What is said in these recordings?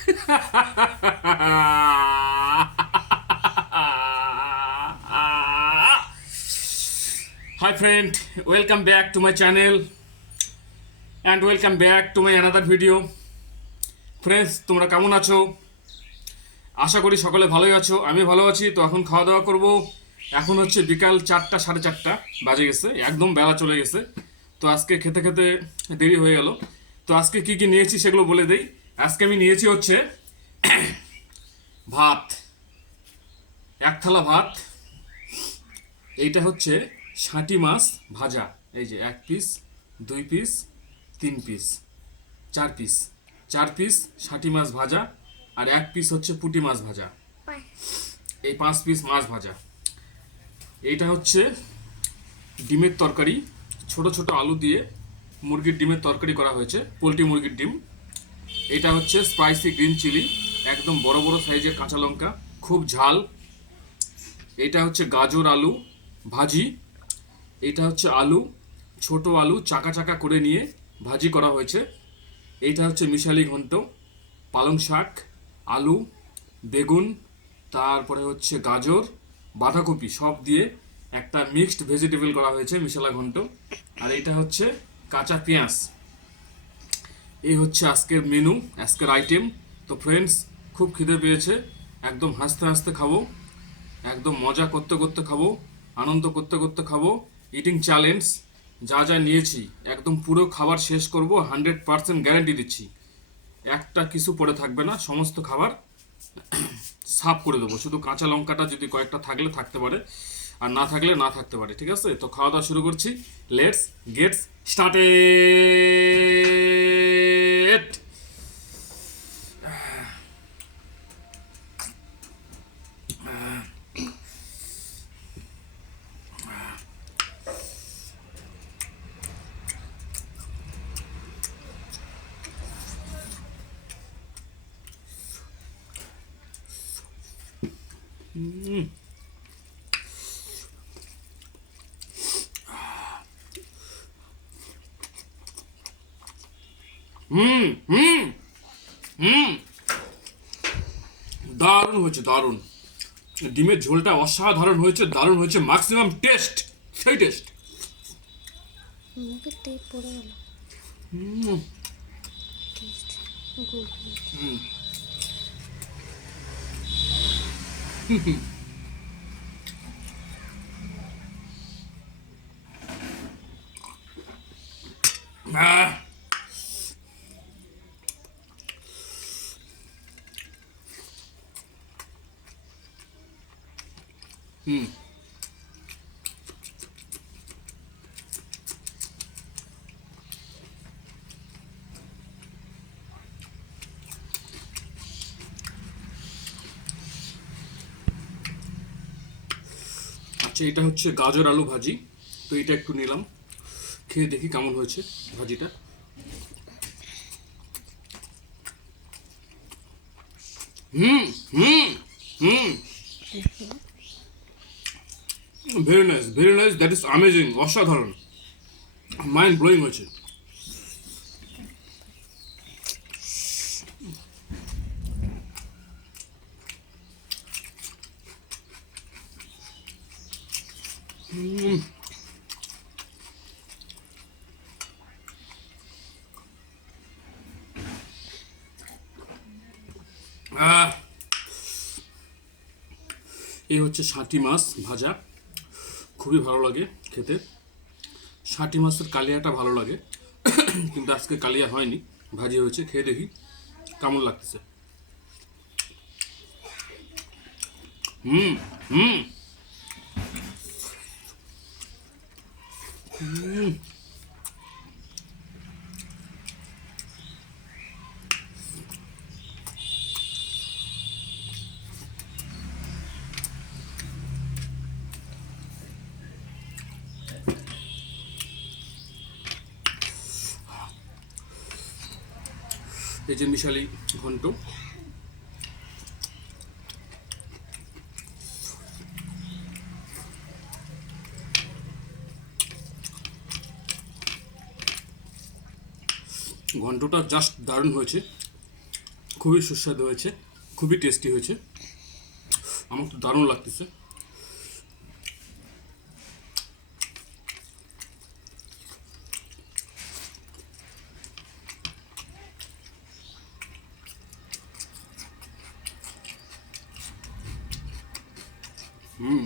Hi friend, welcome back to my channel. And welcome back to my another video. Friends তোমরা কেমন আছো? আশা করি সকলে ভালোই আছো। আমি ভালো আছি। তো এখন খাওয়া দাওয়া করব। এখন হচ্ছে বিকাল চারটা সাড়ে চারটা বাজে গেছে। একদম বেলা চলে গেছে। তো আজকে খেতে খেতে দেরি হয়ে গেল। তো আজকে কি কি নিয়েছি সেগুলো বলে দেই। আজকে আমি নিয়েছি হচ্ছে ভাত। এক থালা ভাত। এইটা হচ্ছে ষাটি মাছ ভাজা। এই যে এক পিস দুই পিস তিন পিস চার পিস চার পিস ষাটি মাছ ভাজা আর এক পিস হচ্ছে পুঁটি মাছ ভাজা। এই পাঁচ পিস মাছ ভাজা। এইটা হচ্ছে ডিমের তরকারি। ছোট ছোট আলু দিয়ে মুরগির ডিমের তরকারি করা হয়েছে, পোলট্রি মুরগির ডিম। এটা হচ্ছে স্পাইসি গ্রিন চিলি একদম বড় বড় সাইজের কাঁচা লঙ্কা, খুব ঝাল। এটা হচ্ছে গাজর আলু ভাজি, এটা হচ্ছে আলু, ছোট আলু চাকা চাকা করে নিয়ে ভাজি করা হয়েছে। এটা হচ্ছে মিশালি ঘন্ট, পালং শাক, আলু, বেগুন, তারপরে হচ্ছে গাজর, বাঁধাকপি সব দিয়ে একটা মিক্সড ভেজিটেবল করা হয়েছে মিশালা ঘন্ট। আর এটা হচ্ছে কাঁচা পেঁয়াজ। এই হচ্ছে আজকের মেনু আজকের আইটেম তো ফ্রেন্ডস খুব খিদে পেয়েছে। একদম হাসতে হাসতে খাব। একদম মজা করতে করতে খাব। আনন্দ করতে করতে খাব। ইটিং চ্যালেঞ্জ যা যা নিয়েছি, একদম পুরো খাবার শেষ করব হান্ড্রেড পার্সেন্ট গ্যারান্টি দিচ্ছি। একটা কিছু পড়ে থাকবে না, সমস্ত খাবার সাফ করে দেবো। শুধু কাঁচা লঙ্কাটা যদি কয়েকটা থাকলে থাকতে পারে, আর না থাকলে না থাকতে পারে, ঠিক আছে? তো খাওয়া দাওয়া শুরু করছি। লেটস গেটস স্টার্টেড হুম হুম হুম। দারুণ হয়েছে দারুণ। ডিমের ঝোলটা অসাধারণ হয়েছে দারুণ হয়েছে। ম্যাক্সিমাম টেস্ট সেই টেস্ট মুখে টেপ পড়ে গেল টেস্ট গুড আহ হুম আচ্ছা এটা হচ্ছে গাজর আলু ভাজি। তো এটা একটু নিলাম। খেয়ে দেখি কেমন হয়েছে ভাজিটা। হুম হুম হুম। Very nice very nice that is amazing অসাধারণ। মাইন্ড ব্লোয়িং হয়েছে। এই হচ্ছে ষাটি মাছ ভাজা। খুবই ভালো লাগে খেতে। ষাটি মাছের কালিয়াটা ভালো লাগে, কিন্তু আজকে কালিয়া হয়নি, ভাজি হয়েছে, খেয়ে দেখি কেমন লাগতেছে। হুম হুম। হুম। এই যে মিশালি ঘন্ট ঘন্টটা জাস্ট দারুণ হয়েছে। খুবই সুস্বাদু হয়েছে, খুবই টেস্টি হয়েছে। আমার তো দারুণ লাগতেছে হুম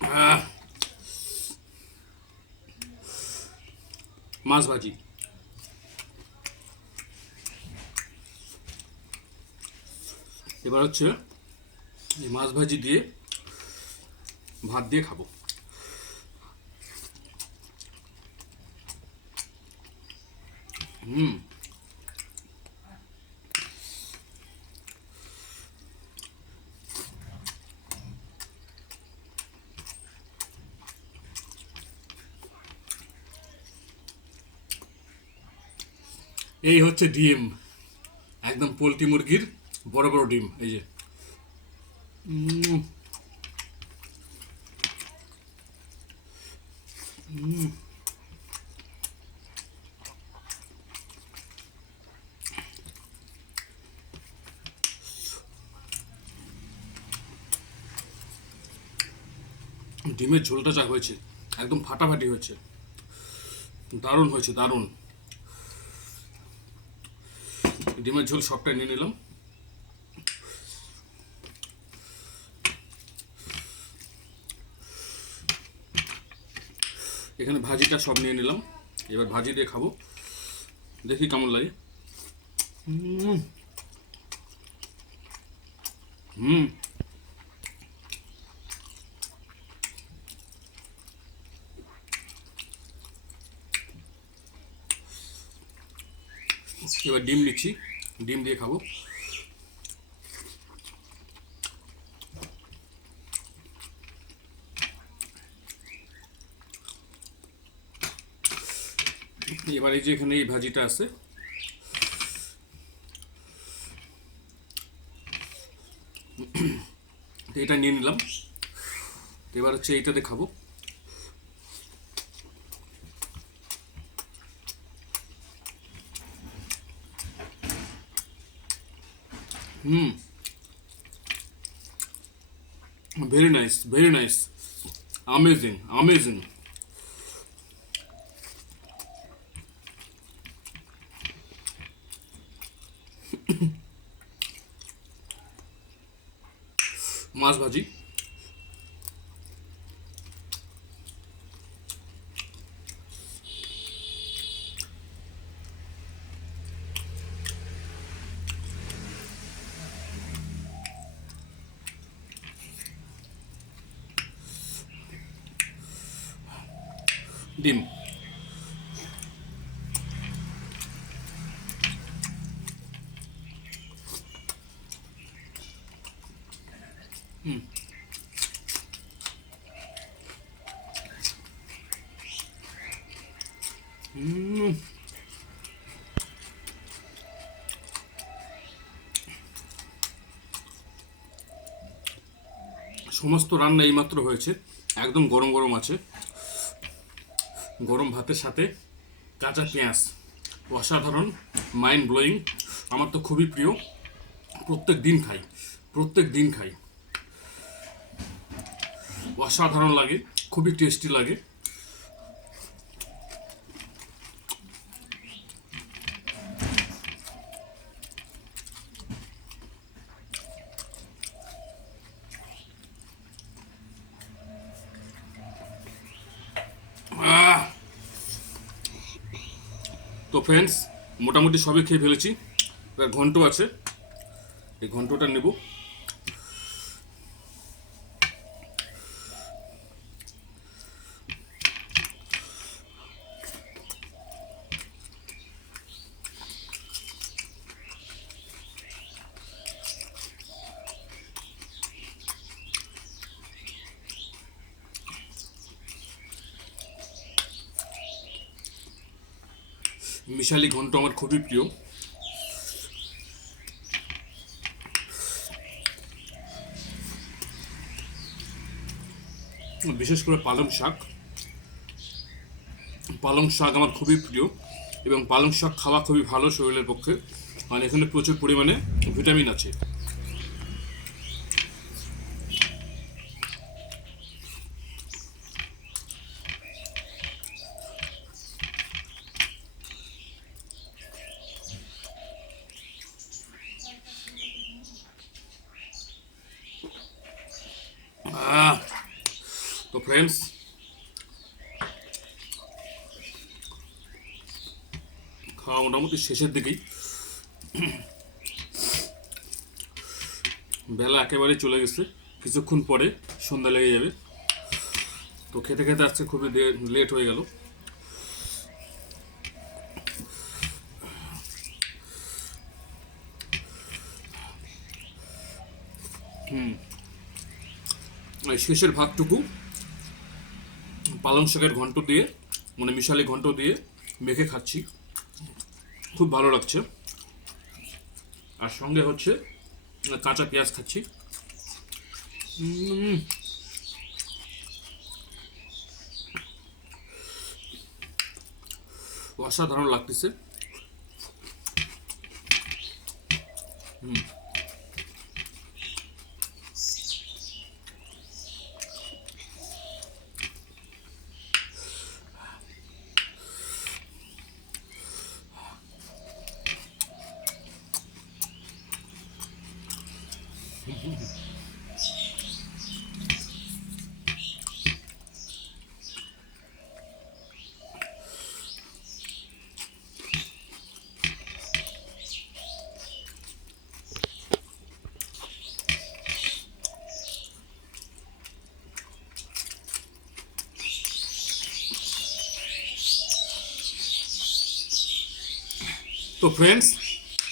আহ। মাছ ভাজি। এবার হচ্ছে এই মাছ ভাজি দিয়ে ভাত দিয়ে খাব। হুম। এই হচ্ছে ডিম। একদম পোলট্রি মুরগির বড় বড় ডিম, এই যে। ডিমের ঝোলটা যা হয়েছে, একদম ফাটাফাটি হয়েছে। দারুণ হয়েছে, দারুণ। ডিমের ঝোল সবটা নিয়ে নিলাম। এখানে ভাজিটা সব নিয়ে নিলাম। এবার ভাজি দিয়ে খাব। দেখি কেমন লাগে। হুম এবার ডিম নিচ্ছি। ডিম দিয়ে খাব। এবার এই যে এখানে এই ভাজিটা আছে। এটা নিয়ে নিলাম। এবার হচ্ছে এইটাতে খাব হুম very nice very nice amazing amazing মাছ ভাজি ডিম। সমস্ত রান্না এইমাত্র হয়েছে। একদম গরম গরম আছে। গরম ভাতের সাথে কাঁচা পেঁয়াজ। অসাধারণ মাইন্ড ব্লোয়িং আমার তো খুবই প্রিয়। প্রত্যেক দিন খাই, প্রত্যেক দিন খাই। অসাধারণ লাগে, খুবই টেস্টি লাগে আহ তো ফ্রেন্ডস মোটামুটি সবই খেয়ে ফেলেছি। ঘন্ট আছে। এই ঘন্টটা নেব। মিশালি ঘন্ট আমার খুবই প্রিয়। বিশেষ করে পালং শাক। পালং শাক আমার খুবই প্রিয় এবং পালং শাক খাওয়া খুবই ভালো শরীরের পক্ষে। মানে এখানে প্রচুর পরিমাণে ভিটামিন আছে। খাওয়া মোটামুটি শেষের দিকেই। বেলা একেবারে চলে গেছে, কিছুক্ষণ পরে সন্ধ্যা লেগে যাবে। তো খেতে খেতে আজকে খুবই লেট হয়ে গেল। হুম। শেষের ভাতটুকু পালং শাকের ঘন্ট দিয়ে মানে মিশালি ঘন্ট দিয়ে মেখে খাচ্ছি। খুব ভালো লাগছে আর সঙ্গে হচ্ছে কাঁচা পেঁয়াজ খাচ্ছি। অসাধারণ লাগতেছে তো friends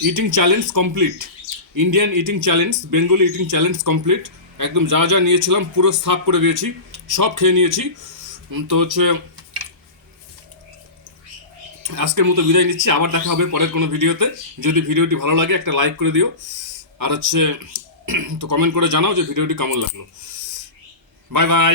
eating challenge complete Indian eating challenge Bengali eating challenge complete একদম যা যা নিয়েছিলাম পুরো সাফ করে দিয়েছি, সব খেয়ে নিয়েছি। তো হচ্ছে, আজকের মতো বিদায় নিচ্ছি। আবার দেখা হবে পরের কোনো ভিডিওতে। যদি ভিডিওটি ভালো লাগে, একটা লাইক করে দিও। আর হচ্ছে, তো কমেন্ট করে জানাও যে ভিডিওটি কেমন লাগল। Bye bye